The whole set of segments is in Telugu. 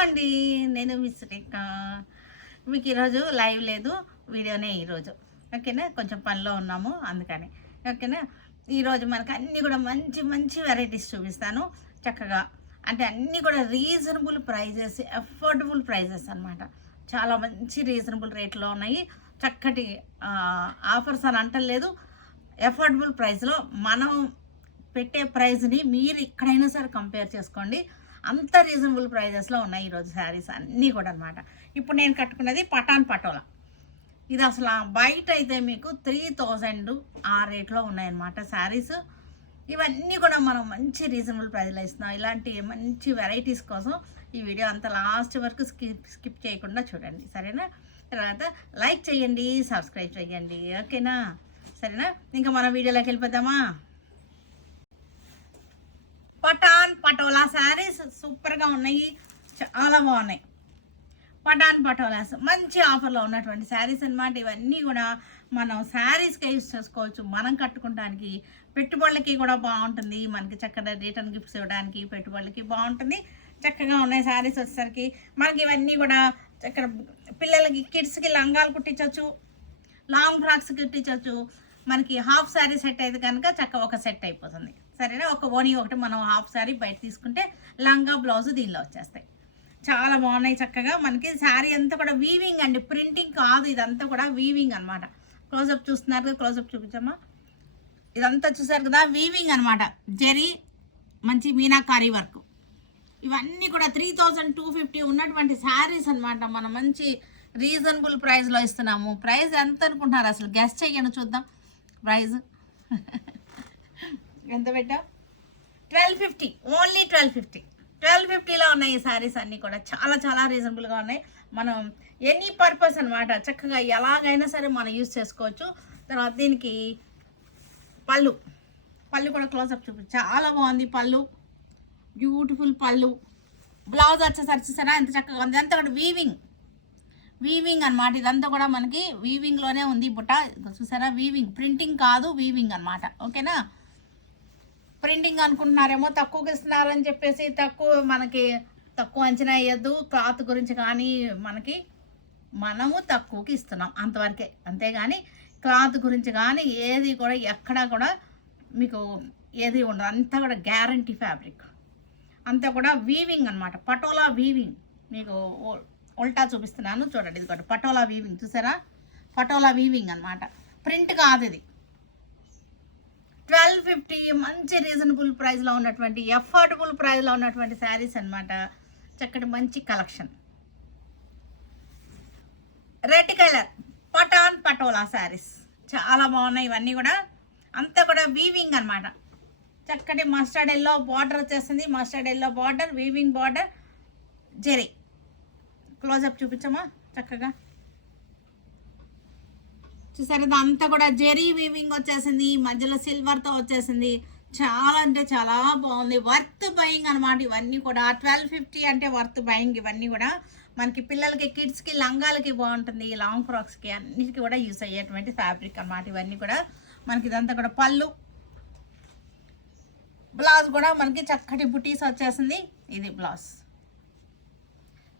అండి నేను మిస్ రేఖ మీకు ఈరోజు లైవ్ లేదు వీడియోనే ఈరోజు. ఓకేనా? కొంచెం పనిలో ఉన్నాము అందుకని. ఓకేనా? ఈరోజు మనకు అన్నీ కూడా మంచి మంచి వెరైటీస్ చూపిస్తాను చక్కగా. అంటే అన్నీ కూడా రీజనబుల్ ప్రైజెస్ అఫోర్డబుల్ ప్రైజెస్ అనమాట చాలా మంచి రీజనబుల్ రేట్లో ఉన్నాయి. చక్కటి ఆఫర్స్ అని అంటలేదు అఫోర్డబుల్ ప్రైస్లో మనం పెట్టే ప్రైస్ని మీరు ఎక్కడైనా సరే కంపేర్ చేసుకోండి. అంత రీజనబుల్ ప్రైజెస్లో ఉన్నాయి ఈరోజు శారీస్ అన్నీ కూడా అనమాట ఇప్పుడు నేను కట్టుకున్నది పటాన్ పటోలా. ఇది అసలు బయట అయితే మీకు త్రీ థౌజండ్ ఆ రేట్లో ఉన్నాయన్నమాట శారీస్. ఇవన్నీ కూడా మనం మంచి రీజనబుల్ ప్రైజ్లో ఇస్తున్నాం. ఇలాంటి మంచి వెరైటీస్ కోసం ఈ వీడియో అంత లాస్ట్ వరకు స్కిప్ స్కిప్ చేయకుండా చూడండి. సరేనా? తర్వాత లైక్ చేయండి సబ్స్క్రైబ్ చేయండి. ఓకేనా? సరేనా? ఇంకా మన వీడియోలోకి వెళ్ళిపోతామా పటాన్ పటోలా శారీస్ సూపర్గా ఉన్నాయి. చాలా బాగున్నాయి. పటాన్ పటోలాస్ మంచి ఆఫర్లో ఉన్నటువంటి శారీస్ అనమాట ఇవన్నీ కూడా మనం శారీస్కే యూస్ చేసుకోవచ్చు. మనం కట్టుకోవడానికి పెట్టుబడులకి కూడా బాగుంటుంది. మనకి చక్కగా రిటర్న్ గిఫ్ట్స్ ఇవ్వడానికి పెట్టుబడులకి బాగుంటుంది. చక్కగా ఉన్నాయి శారీస్ వచ్చేసరికి. మనకి ఇవన్నీ కూడా చక్కగా పిల్లలకి కిడ్స్కి లంగాలు కుట్టించవచ్చు లాంగ్ ఫ్రాక్స్ కుట్టించవచ్చు మనకి హాఫ్ శారీ సెట్ అయితే కనుక చక్క ఒక సెట్ అయిపోతుంది. సరేనా? ఒక ఓని ఒకటి మనం హాఫ్ శారీ బయట తీసుకుంటే లంగా బ్లౌజ్ దీనిలో వచ్చేస్తాయి. చాలా బాగున్నాయి చక్కగా. మనకి శారీ అంతా కూడా వీవింగ్ అండి. ప్రింటింగ్ కాదు ఇదంతా కూడా వీవింగ్ అనమాట క్లోజప్ చూస్తున్నారు కదా క్లోజప్ చూపించమ్మా. ఇదంతా చూసారు కదా వీవింగ్ అనమాట జెరీ మంచి మీనాకారీ వర్క్ ఇవన్నీ కూడా త్రీ థౌజండ్ టూ ఫిఫ్టీ ఉన్నటువంటి శారీస్ అనమాట మనం మంచి రీజనబుల్ ప్రైస్లో ఇస్తున్నాము. ప్రైస్ ఎంత అనుకుంటున్నారు? అసలు గెస్ట్ చెయ్యండి చూద్దాం. ప్రైజ్ ఎంత పెట్టా? Twelve fifty only twelve fifty. Twelve ఫిఫ్టీలో ఉన్నాయి ఈ శారీస్ అన్నీ కూడా. చాలా చాలా రీజనబుల్గా ఉన్నాయి. మనం ఎనీ పర్పస్ అనమాట చక్కగా ఎలాగైనా సరే మనం యూజ్ చేసుకోవచ్చు. తర్వాత దీనికి పళ్ళు. పళ్ళు కూడా క్లోజప్ చూపి చాలా బాగుంది పళ్ళు. బ్యూటిఫుల్ పళ్ళు. బ్లౌజ్ వచ్చేసరికి చూసారా? ఎంత చక్కగా ఉంది. అంతా కూడా వీవింగ్ వీవింగ్ అనమాట ఇదంతా కూడా మనకి వీవింగ్లోనే ఉంది బుట్ట. చూసారా? వీవింగ్ ప్రింటింగ్ కాదు వీవింగ్ అనమాట ఓకేనా ప్రింటింగ్ అనుకుంటున్నారేమో తక్కువకి ఇస్తున్నారని చెప్పేసి తక్కువ మనకి తక్కువ అంచనా వేయద్దు. క్లాత్ గురించి కానీ మనకి మనము తక్కువకి ఇస్తున్నాం అంతవరకే. అంతేగాని క్లాత్ గురించి కానీ ఏది కూడా ఎక్కడా కూడా మీకు ఏది ఉండదు. అంతా కూడా గ్యారంటీ ఫ్యాబ్రిక్ అంతా కూడా వీవింగ్ అనమాట పటోలా వీవింగ్ మీకు ఉల్టా చూపిస్తున్నాను. చూడండి ఇది పటోలా వీవింగ్ చూసారా? పటోలా వీవింగ్ అనమాట ప్రింట్ కాదు ఇది. ట్వెల్వ్ ఫిఫ్టీ మంచి రీజనబుల్ ప్రైస్లో ఉన్నటువంటి ఎఫోర్డబుల్ ప్రైస్లో ఉన్నటువంటి శారీస్ అనమాట చక్కటి మంచి collection. Red colour Patan Patola saris. చాలా బాగున్నాయి ఇవన్నీ కూడా. అంతా కూడా వీవింగ్ అన్నమాట. చక్కటి మస్టర్డ్ ఎల్లో బార్డర్ వచ్చేస్తుంది. Mustard yellow border weaving border zari close up చూపించమా చక్కగా. చూసారు? ఇదంతా కూడా జెరీ వీవింగ్ వచ్చేసింది. మధ్యలో సిల్వర్తో వచ్చేసింది. చాలా అంటే చాలా బాగుంది. వర్త్ బయింగ్ అనమాట ఇవన్నీ కూడా. ట్వెల్వ్ ఫిఫ్టీ అంటే వర్త్ బయింగ్ ఇవన్నీ కూడా. మనకి పిల్లలకి కిడ్స్కి లంగాలకి బాగుంటుంది. లాంగ్ ఫ్రాక్స్కి అన్నిటికీ కూడా యూస్ అయ్యేటువంటి ఫ్యాబ్రిక్ అనమాట ఇవన్నీ కూడా. మనకి ఇదంతా కూడా పళ్ళు. బ్లౌజ్ కూడా మనకి చక్కటి బుటీస్ వచ్చేసింది. ఇది blouse.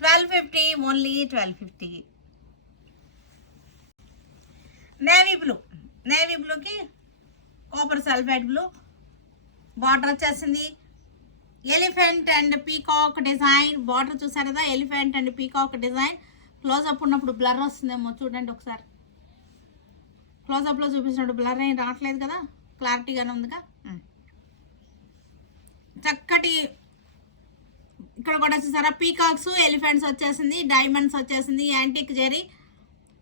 Twelve fifty only twelve fifty. Navy blue. Navy బ్లూకి కాపర్ సల్ఫైడ్ బ్లూ. బార్డర్ వచ్చేసింది. Elephant and peacock design border చూసారు కదా? Elephant and peacock design close up ఉన్నప్పుడు బ్లర్ వస్తుందేమో చూడండి ఒకసారి. క్లోజప్లో చూపించినప్పుడు బ్లర్ ఏం రావట్లేదు కదా? క్లారిటీగానే ఉందిగా? చక్కటి ఇక్కడ కూడా చూసారా? పీకాక్స్ ఎలిఫెంట్స్ వచ్చేసింది. డైమండ్స్ వచ్చేసింది. యాంటిక్ జెరీ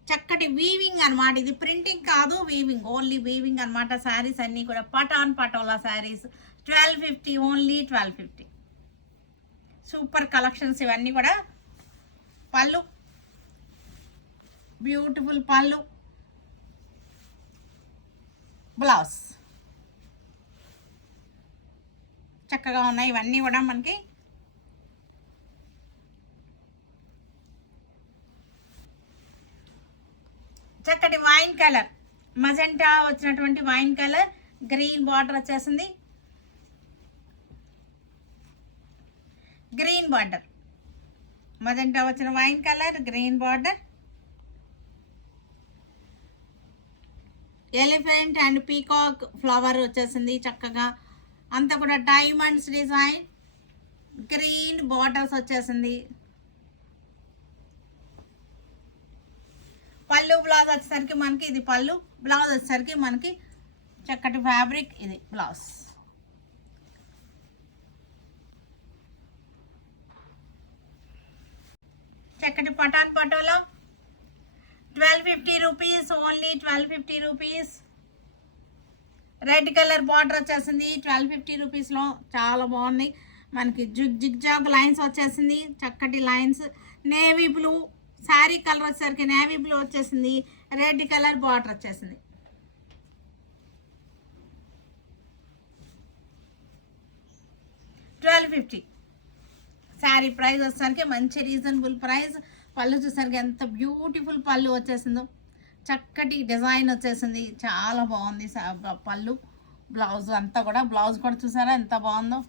చక్కటి వీవింగ్ అనమాట ఇది ప్రింటింగ్ కాదు వీవింగ్ ఓన్లీ వీవింగ్ అన్నమాట. శారీస్ అన్నీ కూడా. Patan Patola saris twelve fifty only twelve fifty super collections ఇవన్నీ కూడా. పళ్ళు. బ్యూటిఫుల్ పళ్ళు. బ్లౌజ్ చక్కగా ఉన్నాయి. ఇవన్నీ కూడా మనకి చక్కటి వైన్ కలర్. మజెంటా వచ్చినటువంటి వైన్ కలర్. గ్రీన్ బార్డర్ వచ్చేసింది. Green border. మజంటా వచ్చిన wine colour green border. Elephant and peacock flower వచ్చేసింది చక్కగా. అంతా కూడా డైమండ్స్ డిజైన్. గ్రీన్ బార్డర్స్ వచ్చేసింది. పళ్ళు బ్లౌజ్ వచ్చేసరికి మనకి ఇది పళ్ళు బ్లౌజ్ వచ్చేసరికి మనకి చక్కటి ఫ్యాబ్రిక్ ఇది బ్లౌజ్ చక్కటి Patan Patola twelve fifty rupees only twelve fifty rupees red colour border వచ్చేసింది ట్వెల్వ్ ఫిఫ్టీ రూపీస్లో చాలా బాగున్నాయి. మనకి జిగ్ జిగ్ జాగ్ లైన్స్ వచ్చేసింది చక్కటి lines navy blue sari colour వచ్చేసరికి నేవీ బ్లూ వచ్చేసింది రెడ్ కలర్ బార్డర్ వచ్చేసింది. Twelve fifty. శారీ ప్రైస్ వచ్చేసరికి మంచి రీజనబుల్ ప్రైస్. పళ్ళు చూసరికి ఎంత బ్యూటిఫుల్ పళ్ళు వచ్చేసిందో. చక్కటి డిజైన్ వచ్చేసింది. చాలా బాగుంది సా- పళ్ళు. బ్లౌజ్ అంతా కూడా బ్లౌజ్ కూడా చూసారా ఎంత బాగుందో?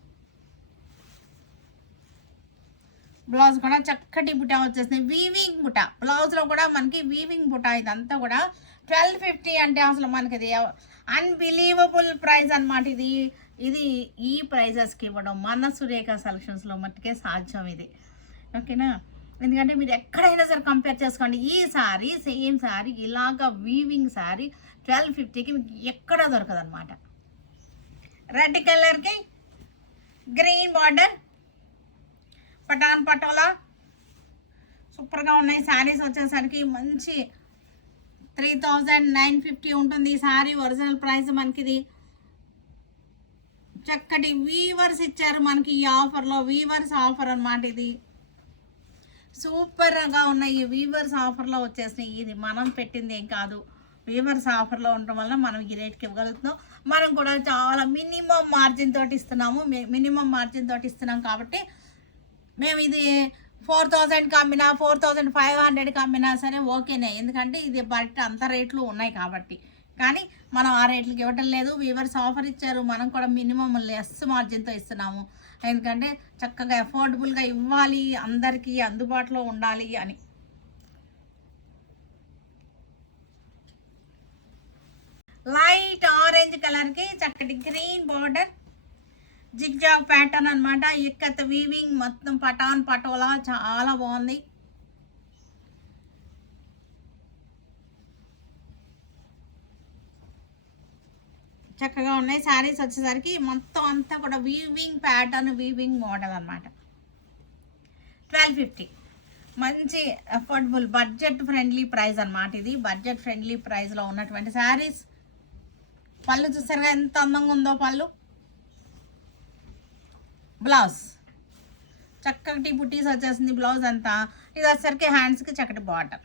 బ్లౌజ్ కూడా చక్కటి బుటా వచ్చేసింది. వీవింగ్ బుటా. బ్లౌజ్లో కూడా మనకి వీవింగ్ బుటా ఇదంతా కూడా ట్వెల్వ్ ఫిఫ్టీ అంటే అసలు మనకి ఇది అన్బిలీవబుల్ ప్రైస్ అనమాట ఇది. ఇది ఈ ప్రైజెస్కి ఇవ్వడం. మన సురేఖ సెలక్షన్స్లో మట్టుకే సాధ్యం ఇది. ఓకేనా ఎందుకంటే మీరు ఎక్కడైనా సరే కంపేర్ చేసుకోండి. ఈ సారీ సేమ్ సారీ ఇలాగ వీవింగ్ సారీ ట్వెల్వ్ ఫిఫ్టీకి మీకు ఎక్కడ దొరకదు అనమాట రెడ్ కలర్కి గ్రీన్ బార్డర్ పటాన్ పటోలా. సూపర్గా ఉన్నాయి. శారీస్ వచ్చేసరికి మంచి త్రీ థౌజండ్ నైన్ ఫిఫ్టీ ఉంటుంది ఈ శారీ. ఒరిజినల్ ప్రైస్ మనకి ఇది చక్కటి వీవర్స్ ఇచ్చారు మనకి ఈ ఆఫర్లో. వీవర్స్ ఆఫర్ అనమాట ఇది. సూపర్గా ఉన్నాయి. ఈ వీవర్స్ ఆఫర్లో వచ్చేసినాయి. ఇది మనం పెట్టింది ఏం కాదు. వీవర్స్ ఆఫర్లో ఉండటం వల్ల మనం ఈ రేట్కి ఇవ్వగలుగుతున్నాం. మనం కూడా చాలా మినిమం మార్జిన్ తోటి ఇస్తున్నాము. మినిమం మార్జిన్ తోటి ఇస్తున్నాం కాబట్టి మేము ఇది ఫోర్ థౌజండ్కి అమ్మినా ఫోర్ థౌజండ్ ఫైవ్ హండ్రెడ్కి అమ్మినా సరే ఓకేనే. ఎందుకంటే ఇది బయట అంత రేట్లు ఉన్నాయి కాబట్టి. కానీ మనం ఆ రేట్లకి ఇవ్వటం లేదు. వీవర్స్ ఆఫర్ ఇచ్చారు. మనం కూడా మినిమం లెస్ మార్జిన్తో ఇస్తున్నాము. ఎందుకంటే చక్కగా అఫోర్డబుల్గా ఇవ్వాలి. అందరికీ అందుబాటులో ఉండాలి అని. లైట్ ఆరెంజ్ కలర్కి చక్కటి గ్రీన్ బార్డర్ జిగ్జాగ్ ప్యాటర్న్ అనమాట ఇక్కత్ వీవింగ్ మొత్తం పటాన్ పటోలా చాలా బాగుంది. చక్కగా ఉన్నాయి. శారీస్ వచ్చేసరికి మొత్తం అంతా కూడా వీవింగ్ ప్యాటర్న్ వీవింగ్ మోడల్ అనమాట ట్వెల్వ్ ఫిఫ్టీ. మంచి అఫోర్డబుల్ బడ్జెట్ ఫ్రెండ్లీ ప్రైస్ అనమాట ఇది. బడ్జెట్ ఫ్రెండ్లీ ప్రైస్లో ఉన్నటువంటి శారీస్. పళ్ళు చూసారుగా ఎంత అందంగా ఉందో పళ్ళు. బ్లౌజ్. చక్కటి బుటీస్ వచ్చేసింది బ్లౌజ్ అంతా. ఇది వచ్చేసరికి హ్యాండ్స్కి చక్కటి బార్డర్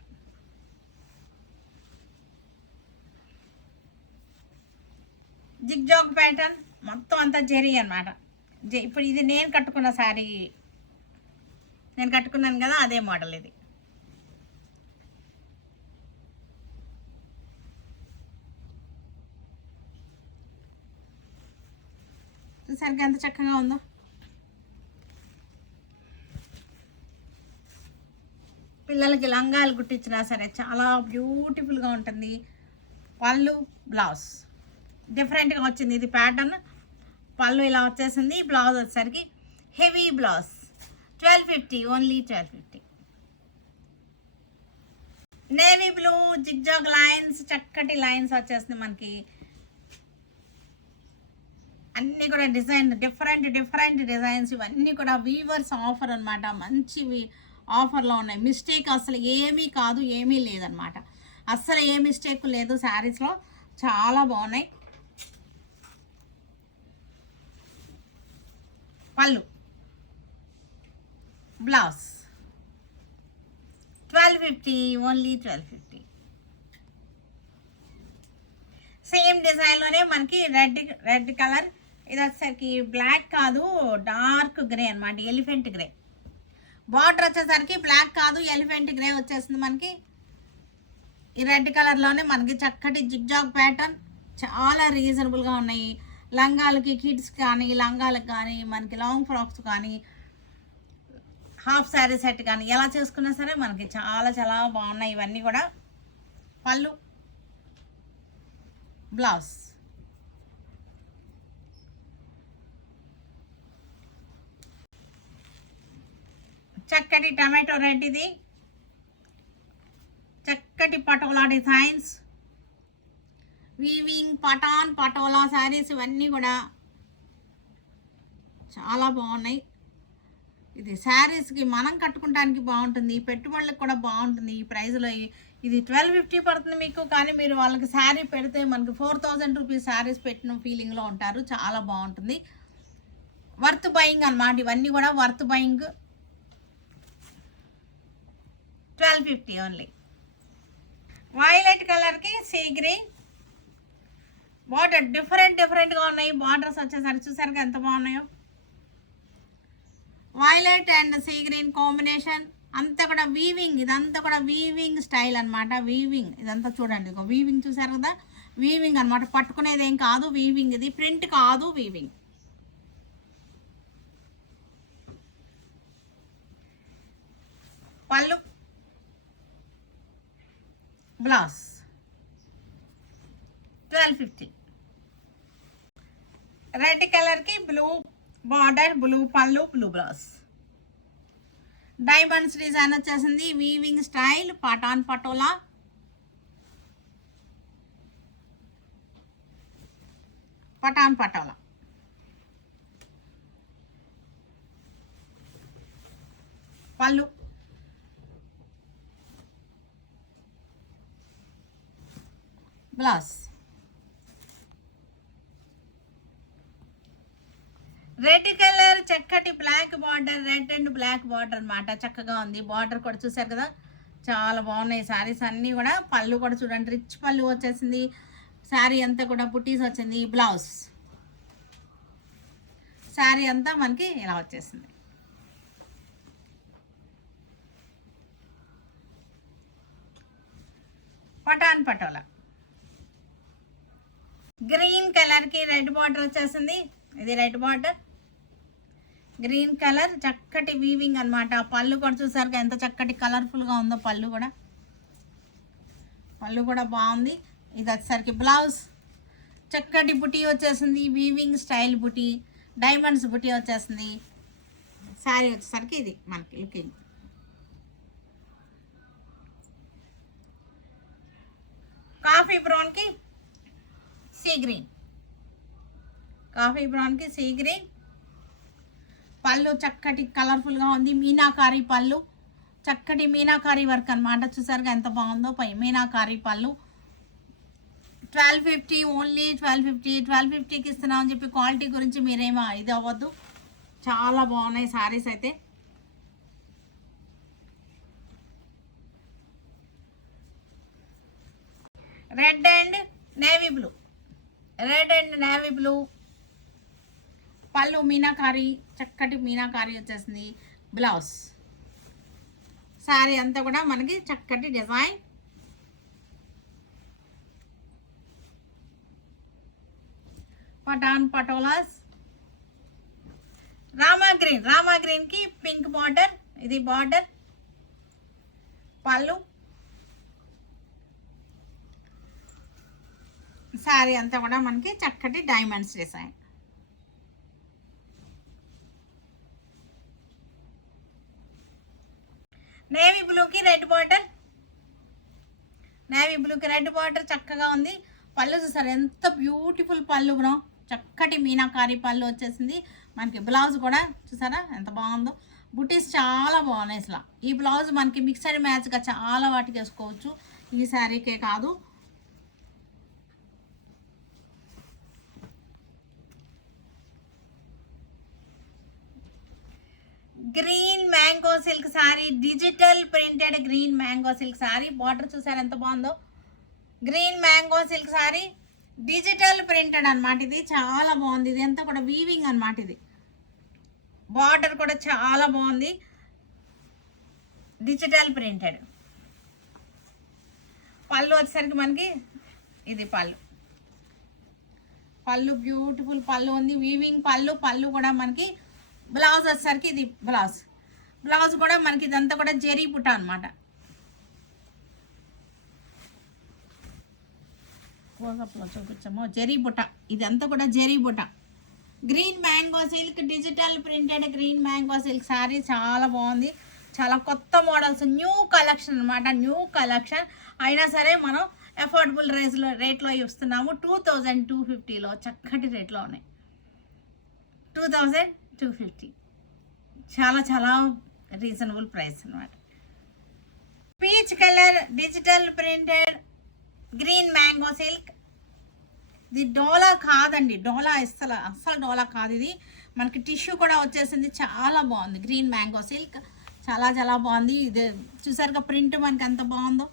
జిగ్జాగ్ ప్యాటర్న్ మొత్తం అంతా జెరీ అనమాట ఇప్పుడు ఇది నేను కట్టుకున్న శారీ నేను కట్టుకున్నాను కదా అదే మోడల్ ఇది. సరిగ్గా ఎంత చక్కగా ఉందో? పిల్లలకి లంగాలు కుట్టించినా సరే చాలా బ్యూటిఫుల్గా ఉంటుంది. పళ్ళు బ్లౌజ్. డిఫరెంట్గా వచ్చింది ఇది ప్యాటర్న్ పళ్ళు ఇలా వచ్చేసింది బ్లౌజ్ వచ్చేసరికి heavy blouse. Twelve fifty only twelve fifty navy blue zigzag lines చక్కటి లైన్స్ వచ్చేసింది మనకి. అన్నీ కూడా డిజైన్ డిఫరెంట్ డిఫరెంట్ డిజైన్స్ ఇవన్నీ కూడా వీవర్స్ ఆఫర్ అనమాట మంచివి. ఆఫర్లో ఉన్నాయి. మిస్టేక్ అసలు ఏమీ కాదు ఏమీ లేదనమాట అస్సలు ఏ మిస్టేక్ లేదు శారీస్లో. చాలా బాగున్నాయి. Pallu. Blouse. Twelve fifty only twelve fifty. Same డిజైన్లోనే మనకి రెడ్ రెడ్ కలర్. ఇది వచ్చేసరికి బ్లాక్ కాదు డార్క్ గ్రే అనమాట ఎలిఫెంట్ గ్రే. బార్డర్ వచ్చేసరికి బ్లాక్ కాదు ఎలిఫెంట్ గ్రే వచ్చేసింది మనకి. ఈ రెడ్ కలర్లోనే మనకి చక్కటి జిగ్జాగ్ ప్యాటర్న్. చాలా రీజనబుల్గా ఉన్నాయి. లంగాలకి కిడ్స్ కానీ లంగాలకు కానీ మనకి లాంగ్ ఫ్రాక్స్ కానీ హాఫ్ శారీ సెట్ కానీ ఎలా చేసుకున్నా సరే మనకి చాలా చాలా బాగున్నాయి. ఇవన్నీ కూడా పళ్ళు బ్లౌజ్ చక్కటి టమాటో రెడ్ ఇది చక్కటి పటోలా డిజైన్స్. వీవింగ్ పటాన్ పటోలా శారీస్ ఇవన్నీ కూడా చాలా బాగున్నాయి. ఇది శారీస్కి మనం కట్టుకుంటానికి బాగుంటుంది. పెట్టుబడులకు కూడా బాగుంటుంది. ఈ ప్రైస్లో ఇది ట్వెల్వ్ ఫిఫ్టీ పడుతుంది మీకు కానీ మీరు వాళ్ళకి శారీ పెడితే మనకి ఫోర్ థౌజండ్ రూపీస్ శారీస్ పెట్టిన ఫీలింగ్లో ఉంటారు. చాలా బాగుంటుంది. వర్త్ బయింగ్ అనమాట ఇవన్నీ కూడా worth buying. Twelve fifty only. Violet కలర్కి సీ గ్రీన్ బార్డర్ డిఫరెంట్ డిఫరెంట్గా ఉన్నాయి. బార్డర్స్ వచ్చేసరికి చూసారుగా ఎంత బాగున్నాయో. Violet and sea green combination అంతా కూడా వీవింగ్ ఇదంతా కూడా వీవింగ్ స్టైల్ అనమాట వీవింగ్ ఇదంతా చూడండి. ఇక వీవింగ్ చూసారు కదా? వీవింగ్ అన్నమాట. పట్టుకునేది ఏం కాదు వీవింగ్ ఇది. ప్రింట్ కాదు weaving pallu blouse twelve fifty red కలర్కి blue border blue pallu blue blouse diamonds design వచ్చేసింది weaving style Patan Patola Patan Patola pallu blouse red colour చక్కటి black border red and black border అన్నమాట. చక్కగా ఉంది. బార్డర్ కూడా చూసారు కదా? చాలా బాగున్నాయి శారీస్ అన్నీ కూడా. పళ్ళు కూడా చూడండి. రిచ్ పళ్ళు వచ్చేసింది. శారీ అంతా కూడా బుటీస్ వచ్చింది. బ్లౌజ్. శారీ అంతా మనకి ఇలా వచ్చేసింది. పటాన్ పటోలా. గ్రీన్ కలర్కి రెడ్ బార్డర్ వచ్చేసింది. ఇది రెడ్ బార్డర్. గ్రీన్ కలర్ చక్కటి వీవింగ్ అన్నమాట. పళ్ళు కూడా చూసారుగా ఎంత చక్కటి కలర్ఫుల్గా ఉందో పళ్ళు కూడా. పళ్ళు కూడా బాగుంది. ఇది వచ్చేసరికి బ్లౌజ్. చక్కటి బుటీ వచ్చేసింది వీవింగ్ స్టైల్ బుటీ. డైమండ్స్ బుటీ వచ్చేసింది. శారీ వచ్చేసరికి ఇది మనకి లుకింగ్ కాఫీ బ్రౌన్కి సీ గ్రీన్. కాఫీ బ్రౌన్కి సీ గ్రీన్. పళ్ళు చక్కటి కలర్ఫుల్గా ఉంది. మీనాకారి పళ్ళు. చక్కటి మీనాకారి వర్క్ అనమాట చూసారుగా ఎంత బాగుందో. పై meenakari pallu. Twelve fifty only twelve fifty. Twelve ఫిఫ్టీకి ఇస్తున్నామని చెప్పి క్వాలిటీ గురించి మీరేమో ఇది అవ్వద్దు. చాలా బాగున్నాయి సారీస్ అయితే. Red and navy blue. Red and navy blue pallu meenakari చక్కటి మీనాకారి వచ్చేసింది. బ్లౌజ్ శారీ అంతా కూడా మనకి చక్కటి డిజైన్. పటాన్ పటోలాస్ రామా గ్రీన్ రామా గ్రీన్కి పింక్ బార్డర్ ఇది బార్డర్ పళ్ళు. శారీ అంతా కూడా మనకి చక్కటి డైమండ్స్ డిజైన్. నేవీ బ్లూకి రెడ్ బార్డర్. నేవీ బ్లూకి రెడ్ బార్డర్ చక్కగా ఉంది. పళ్ళు చూసారు ఎంత బ్యూటిఫుల్ పళ్ళు బ్రో. చక్కటి మీనాకారి పళ్ళు వచ్చేసింది. మనకి బ్లౌజ్ కూడా చూసారా ఎంత బాగుందో. బుటీస్ చాలా బాగున్నాయి అసలు. ఈ బ్లౌజ్ మనకి మిక్సర్ మ్యాచ్గా చాలా వాటికి వేసుకోవచ్చు. ఈ శారీకే కాదు. Green mango silk sari digital printed green mango silk sari. Border చూసారు? ఎంత బాగుందో? Green mango silk sari digital printed అనమాట ఇది. చాలా బాగుంది. ఇది అంతా కూడా వీవింగ్ అనమాట ఇది. బార్డర్ కూడా చాలా బాగుంది. Digital printed. పళ్ళు వచ్చేసరికి మనకి ఇది పళ్ళు. పళ్ళు బ్యూటిఫుల్ పళ్ళు ఉంది. వీవింగ్ పళ్ళు. పళ్ళు కూడా మనకి బ్లౌజ్ వచ్చేసరికి ఇది బ్లౌజ్. బ్లౌజ్ కూడా మనకి ఇదంతా కూడా జెరీ బుట్ట అనమాట క్లోజప్లో చూపించాము బుట్ట. ఇదంతా కూడా zari butta. Green mango silk digital printed green mango silk sari చాలా బాగుంది. చాలా కొత్త మోడల్స్ న్యూ కలెక్షన్ అనమాట న్యూ కలెక్షన్. అయినా సరే మనం అఫోర్డబుల్ రేస్లో రేట్లో ఇస్తున్నాము. టూ థౌజండ్ టూ ఫిఫ్టీలో చక్కటి రేట్లో ఉన్నాయి. Two thousand two fifty. చాలా చాలా రీజనబుల్ ప్రైస్ అనమాట peach colour digital printed green mango silk. ఇది డోలా కాదండి డోలా అస్సలు అస్సలు డోలా కాదు ఇది. మనకి టిష్యూ కూడా వచ్చేసింది చాలా బాగుంది. గ్రీన్ మ్యాంగో సిల్క్ చాలా చాలా బాగుంది. ఇది చూసారుగా ప్రింట్ మనకి ఎంత బాగుందో?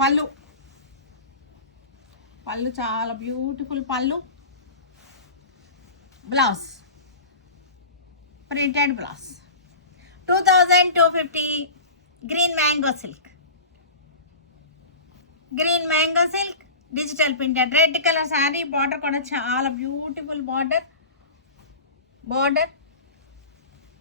పళ్ళు. పళ్ళు చాలా beautiful pallu. Blouse printed blouse two thousand two fifty green mango silk green mango silk digital printed red colour sari border కూడా చాలా బ్యూటిఫుల్ బార్డర్ బార్డర్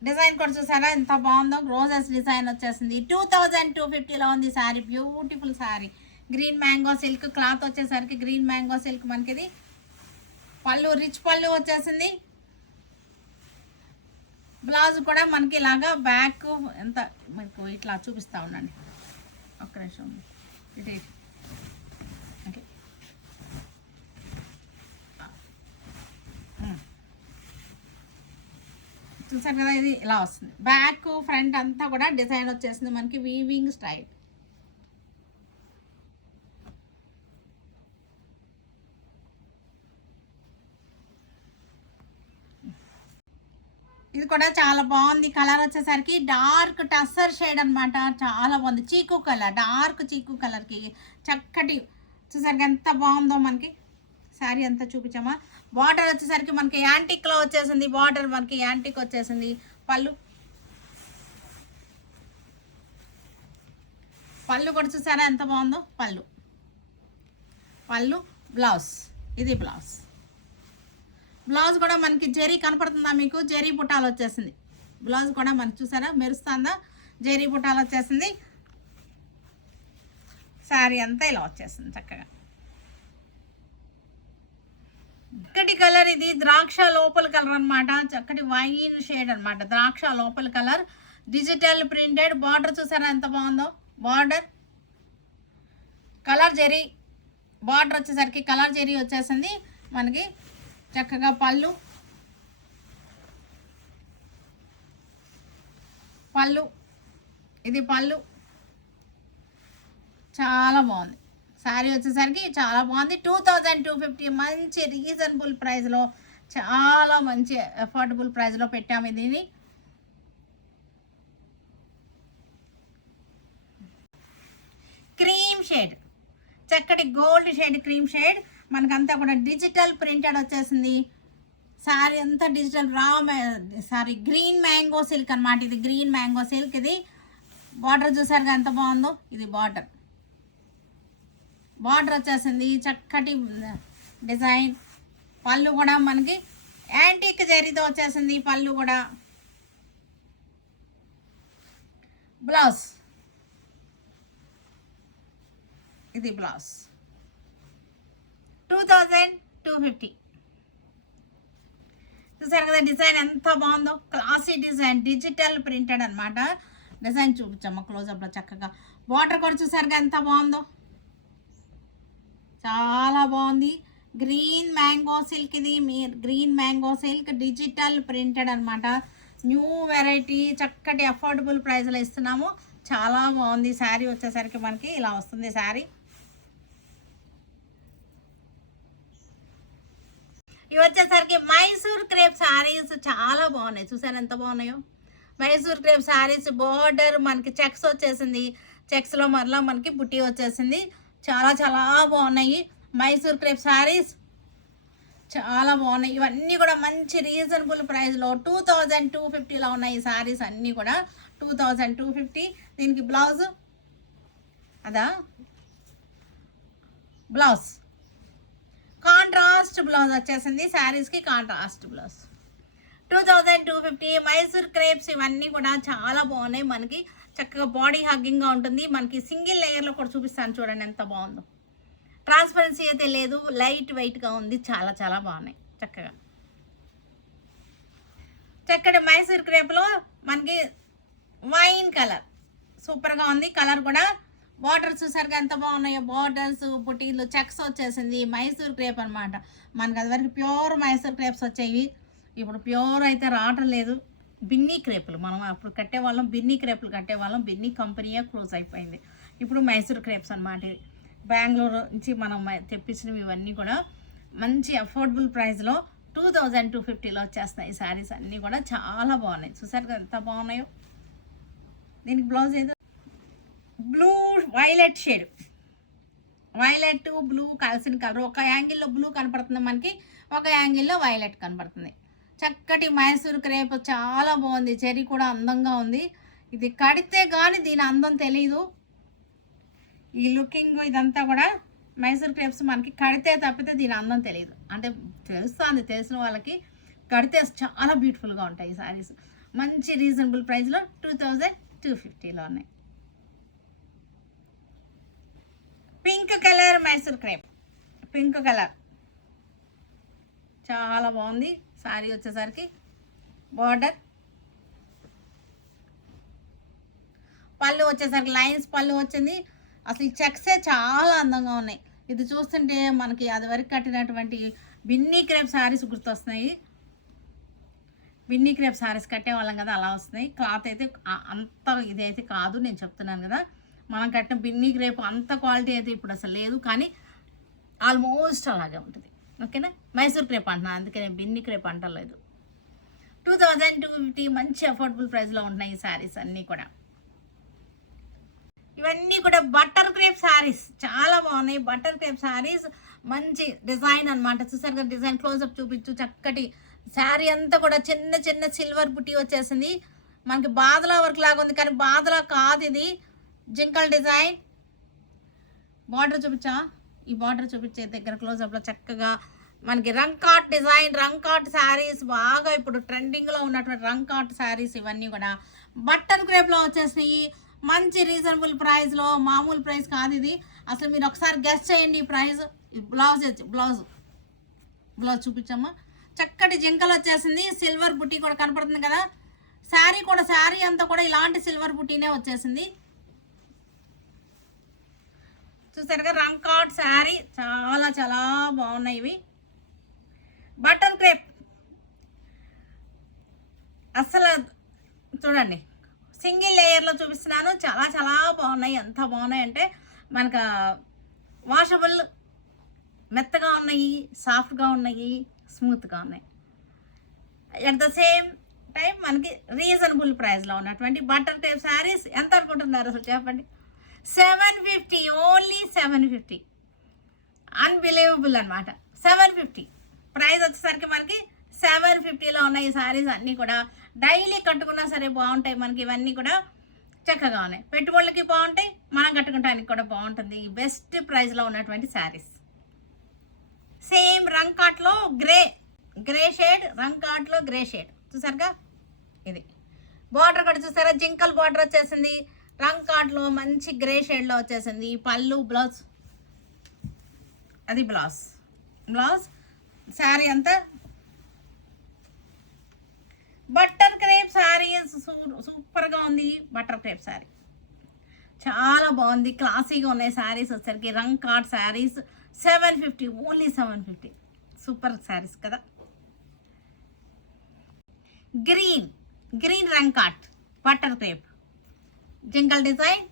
డిజైన్ కూడా చూసారా? ఎంత బాగుందో. రోజెస్ డిజైన్ వచ్చేసింది. టూ థౌజండ్ టూ ఫిఫ్టీలో ఉంది sari beautiful sari green mango silk cloth వచ్చేసరికి గ్రీన్ మ్యాంగో సిల్క్ మనకి ఇది పళ్ళు రిచ్ పళ్ళు వచ్చేసింది. బ్లౌజ్ కూడా మనకి ఇలాగా బ్యాక్ ఎంత మీకు ఇట్లా చూపిస్తా ఉండండి. ఒక్క నిమిషం. ఇటు ఇటు. ఓకే. చూసారు కదా ఇది ఇలా వస్తుంది. బ్యాక్ ఫ్రంట్ అంతా కూడా డిజైన్ వచ్చేసింది మనకి వీవింగ్ స్టైల్ కూడా చాలా బాగుంది. కలర్ వచ్చేసరికి డార్క్ టస్సర్ షేడ్ అన్నమాట. చాలా బాగుంది. చీకు కలర్ డార్క్ చీకు కలర్కి చక్కటి చూసరికి ఎంత బాగుందో మనకి. శారీ అంతా చూపించామా? బార్డర్ వచ్చేసరికి మనకి యాంటిక్లో వచ్చేసింది. బార్డర్ మనకి యాంటిక్ వచ్చేసింది. పళ్ళు. పళ్ళు కూడా చూసారా? ఎంత బాగుందో? పళ్ళు. పళ్ళు బ్లౌజ్. ఇది బ్లౌజ్. బ్లౌజ్ కూడా మనకి జరీ కనపడుతుందా మీకు? జరీ బుట్టాలు వచ్చేసింది. బ్లౌజ్ కూడా మనకి చూసారా? మెరుస్తుందా? జరీ బుట్టాలు వచ్చేసింది. శారీ అంతా ఇలా వచ్చేసింది చక్కగా. చక్కటి కలర్ ఇది. ద్రాక్ష లోపల కలర్ అనమాట చక్కటి వైన్ షేడ్ అన్నమాట. ద్రాక్ష లోపల కలర్. Digital printed. బార్డర్ చూసారా? ఎంత బాగుందో? బార్డర్. కలర్ జెరీ. బార్డర్ వచ్చేసరికి కలర్ జెరీ వచ్చేసింది. మనకి చక్కగా పళ్ళు. పళ్ళు. ఇది పళ్ళు. చాలా బాగుంది. శారీ వచ్చేసరికి చాలా బాగుంది. టూ థౌజండ్ టూ ఫిఫ్టీ మంచి రీజనబుల్ ప్రైస్లో చాలా మంచి అఫోర్డబుల్ ప్రైస్లో పెట్టాము దీన్ని. Cream shade. చక్కటి గోల్డ్ షేడ్ క్రీమ్ షేడ్. మనకంతా కూడా డిజిటల్ ప్రింటెడ్ వచ్చేసింది. సారీ అంతా డిజిటల్ రా సారీ గ్రీన్ మ్యాంగో సిల్క్ అన్నమాట. ఇది గ్రీన్ మ్యాంగో సిల్క్. ఇది బార్డర్ చూసారుగా ఎంత బాగుందో? ఇది బార్డర్. బార్డర్ వచ్చేసింది. చక్కటి డిజైన్. పళ్ళు కూడా మనకి యాంటీక్ జరీతో వచ్చేసింది పళ్ళు కూడా. బ్లౌజ్. ఇది blouse. Two thousand two fifty. చూసారు కదా డిజైన్ ఎంత బాగుందో? క్లాసీ డిజైన్ డిజిటల్ ప్రింటెడ్ అనమాట డిజైన్ చూపించమ్మా క్లోజప్లో చక్కగా. వాటర్ కూడా చూసారుగా ఎంత బాగుందో? చాలా బాగుంది. గ్రీన్ మ్యాంగో సిల్క్ ఇది మీ green mango silk digital printed అనమాట న్యూ వెరైటీ చక్కటి అఫోర్డబుల్ ప్రైస్లో ఇస్తున్నాము. చాలా బాగుంది. శారీ వచ్చేసరికి మనకి ఇలా వస్తుంది శారీ. ఇవి వచ్చేసరికి మైసూర్ క్రేప్ శారీస్ చాలా బాగున్నాయి. చూసారు ఎంత బాగున్నాయో? మైసూర్ క్రేప్ శారీస్ బోర్డర్ మనకి చెక్స్ వచ్చేసింది. చెక్స్లో మరలా మనకి బుట్టి వచ్చేసింది. చాలా చాలా బాగున్నాయి. మైసూర్ క్రేప్ శారీస్ చాలా బాగున్నాయి. ఇవన్నీ కూడా మంచి రీజనబుల్ ప్రైస్లో టూ థౌజండ్ టూ ఫిఫ్టీలో ఉన్నాయి ఈ శారీస్ అన్నీ కూడా. Two thousand two fifty. దీనికి బ్లౌజ్ అదా? బ్లౌజ్. కాంట్రాస్ట్ బ్లౌజ్ వచ్చేసింది శారీస్కి contrast blouse. Two thousand two fifty Mysore crepes ఇవన్నీ కూడా చాలా బాగున్నాయి మనకి. చక్కగా బాడీ హగ్గింగ్గా ఉంటుంది. మనకి సింగిల్ లేయర్లో కూడా చూపిస్తాను చూడండి ఎంత బాగుందో. ట్రాన్స్పరెన్సీ అయితే లేదు లైట్ వెయిట్గా ఉంది చాలా చాలా బాగున్నాయి చక్కగా. చక్కటి మైసూర్ క్రేప్లో మనకి వైన్ కలర్. సూపర్గా ఉంది. కలర్ కూడా బార్డర్స్ చూసారుగా ఎంత బాగున్నాయో. బార్డర్స్ పుట్టీలు చెక్స్ వచ్చేసింది. మైసూర్ క్రేప్ అనమాట మనకి అదివరకు ప్యూర్ మైసూర్ క్రేప్స్ వచ్చాయి ఇప్పుడు ప్యూర్ అయితే రావటం లేదు. బిన్నీ క్రేపులు మనం అప్పుడు కట్టేవాళ్ళం బిన్నీ క్రేపులు కట్టేవాళ్ళం. బిన్నీ కంపెనీయే క్లోజ్ అయిపోయింది. ఇప్పుడు మైసూర్ క్రేప్స్ అనమాట బెంగళూరు నుంచి మనం తెప్పించినవి ఇవన్నీ కూడా మంచి అఫోర్డబుల్ ప్రైస్లో టూ థౌజండ్ టూ ఫిఫ్టీలో వచ్చేస్తాయి ఈ శారీస్ అన్నీ కూడా చాలా బాగున్నాయి. చూసారు కదా ఎంత బాగున్నాయో. దీనికి బ్లౌజ్ ఏదో? Blue violet shade violet blue కలిసిన కలర్ ఒక యాంగిల్లో బ్లూ కనపడుతుంది మనకి ఒక యాంగిల్లో వైలెట్ కనపడుతుంది. చక్కటి మైసూర్ క్రేప్ చాలా బాగుంది. చెరీ కూడా అందంగా ఉంది. ఇది కడితే కానీ దీని అందం తెలియదు ఈ లుకింగ్ ఇదంతా కూడా మైసూర్ క్రేప్స్ మనకి కడితే తప్పితే దీని అందం తెలియదు అంటే తెలుస్తుంది తెలిసిన వాళ్ళకి కడితే చాలా బ్యూటిఫుల్గా ఉంటాయి ఈ సారీస్ మంచి రీజనబుల్ ప్రైస్లో టూ థౌజండ్ టూ ఫిఫ్టీలో ఉన్నాయి pink colour Mysore crepe pink colour. చాలా బాగుంది. సారీ వచ్చేసరికి బార్డర్. పళ్ళు వచ్చేసరికి లైన్స్ పళ్ళు వచ్చింది. అసలు ఈ చెక్సే చాలా అందంగా ఉన్నాయి. ఇది చూస్తుంటే మనకి అది వరకు కట్టినటువంటి బిన్నీ క్రేప్ శారీస్ గుర్తొస్తున్నాయి. బిన్నీ క్రేప్ శారీస్ కట్టేవాళ్ళం కదా అలా వస్తున్నాయి. క్లాత్ అయితే అంత ఇదైతే కాదు నేను చెప్తున్నాను కదా. మనం కట్టిన బిన్నీ క్రేప్ అంత క్వాలిటీ అయితే ఇప్పుడు అసలు లేదు కానీ ఆల్మోస్ట్ అలాగే ఉంటుంది. ఓకేనా? మైసూర్ క్రేప్ అంటున్నా అందుకే నేను బిన్ని క్రేప్ అంటలేదు. టూ థౌజండ్ టూ ఫిఫ్టీ మంచి అఫోర్డబుల్ ప్రైస్లో ఉంటున్నాయి ఈ శారీస్ అన్నీ కూడా. ఇవన్నీ కూడా బట్టర్ క్రేప్ శారీస్ చాలా బాగున్నాయి బట్టర్ క్రేప్ శారీస్ మంచి డిజైన్ అన్నమాట. చూసారు కదా డిజైన్ క్లోజప్ చూపించు చక్కటి శారీ అంతా కూడా చిన్న చిన్న సిల్వర్ బుట్టి వచ్చేసింది. మనకి బాదలా వర్క్ లాగా ఉంది కానీ బాదలా కాదు ఇది. జింకల్ డిజైన్. బార్డర్ చూపించా? ఈ బార్డర్ చూపించే దగ్గర క్లోజప్లో చక్కగా మనకి రంకాట్ డిజైన్ రంకాట్ శారీస్ బాగా ఇప్పుడు ట్రెండింగ్లో ఉన్నటువంటి రంకాట్ శారీస్ ఇవన్నీ కూడా. బట్టన్ క్రేప్లో వచ్చేసినాయి. మంచి రీజనబుల్ ప్రైస్లో మామూలు ప్రైస్ కాదు ఇది. అసలు మీరు ఒకసారి గెస్ట్ చేయండి ఈ ప్రైస్ బ్లౌజ్ వచ్చి బ్లౌజ్ బ్లౌజ్ చూపించమ్మా. చక్కటి జింకలు వచ్చేసింది. సిల్వర్ బుట్టి కూడా కనపడుతుంది కదా. శారీ కూడా శారీ అంతా కూడా ఇలాంటి సిల్వర్ బుట్టీనే వచ్చేసింది. చూసారుగా కార్డ్ శారీ చాలా చాలా బాగున్నాయి ఇవి. Butter crepe. అస్సలు చూడండి సింగిల్ లేయర్లో చూపిస్తున్నాను. చాలా చాలా బాగున్నాయి. ఎంత బాగున్నాయి అంటే మనకు వాషబుల్ మెత్తగా ఉన్నాయి సాఫ్ట్గా ఉన్నాయి స్మూత్గా ఉన్నాయి. అట్ ద సేమ్ టైం మనకి రీజనబుల్ ప్రైస్లో ఉన్నటువంటి బటర్ టైప్ శారీస్. ఎంత అనుకుంటున్నారు అసలు చెప్పండి? Seven fifty only seven fifty. Unbelievable అనమాట సెవెన్ ఫిఫ్టీ. ప్రైస్ వచ్చేసరికి మనకి సెవెన్ ఫిఫ్టీలో ఉన్నాయి ఈ సారీస్ అన్నీ కూడా. డైలీ కట్టుకున్నా సరే బాగుంటాయి మనకి ఇవన్నీ కూడా చక్కగా ఉన్నాయి. పెట్టుబడులకి బాగుంటాయి మనం కట్టుకుంటానికి కూడా బాగుంటుంది. ఈ బెస్ట్ ప్రైస్లో ఉన్నటువంటి శారీస్ సేమ్ రంగ్ కాట్లో గ్రే గ్రే షేడ్ రంగ్ కాట్లో గ్రే షేడ్ చూసారుగా? ఇది. బార్డర్ కూడా చూసారా? జింకల్ బార్డర్ వచ్చేసింది. రంగ్ కార్డ్లో మంచి గ్రే షేడ్లో వచ్చేసింది. ఈ పళ్ళు బ్లౌజ్. అది బ్లౌజ్. బ్లౌజ్ శారీ అంతా. బట్టర్ క్రేప్ శారీ సూపర్గా ఉంది. Butter crepe sari. చాలా బాగుంది. క్లాసీగా ఉన్నాయి శారీస్ వచ్చరికి Rangkat saris seven fifty only seven fifty. Super saris కదా. Green. Green Rangkat butter crepe. జింకల్ design.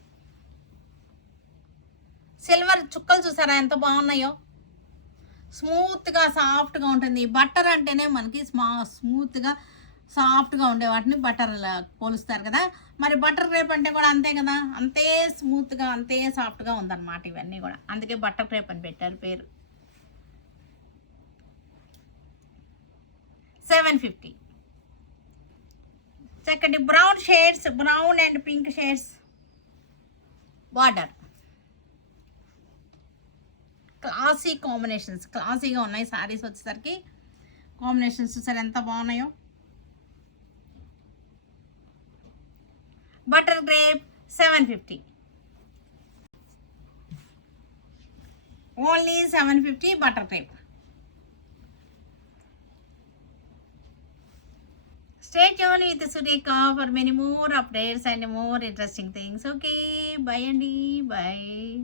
Silver చుక్కలు చూసారా? ఎంత బాగున్నాయో. స్మూత్గా సాఫ్ట్గా ఉంటుంది. బట్టర్ అంటేనే మనకి స్మా స్మూత్గా సాఫ్ట్గా ఉండే వాటిని బటర్ పోలుస్తారు కదా. మరి బటర్ క్రేప్ అంటే కూడా అంతే కదా. అంతే స్మూత్గా అంతే సాఫ్ట్గా ఉందన్నమాట ఇవన్నీ కూడా. అందుకే బటర్ క్రేప్ అని పెట్టారు పేరు. Seven fifty. Second brown shades brown and pink shades border classy combinations క్లాసీగా ఉన్నాయి సారీస్ వచ్చేసరికి. కాంబినేషన్స్ చూసారు ఎంత బాగున్నాయో? Butter crepe seven fifty only seven fifty butter crepe Stay tuned with Sureka for many more updates and more interesting things. Okay, bye Andy. Bye.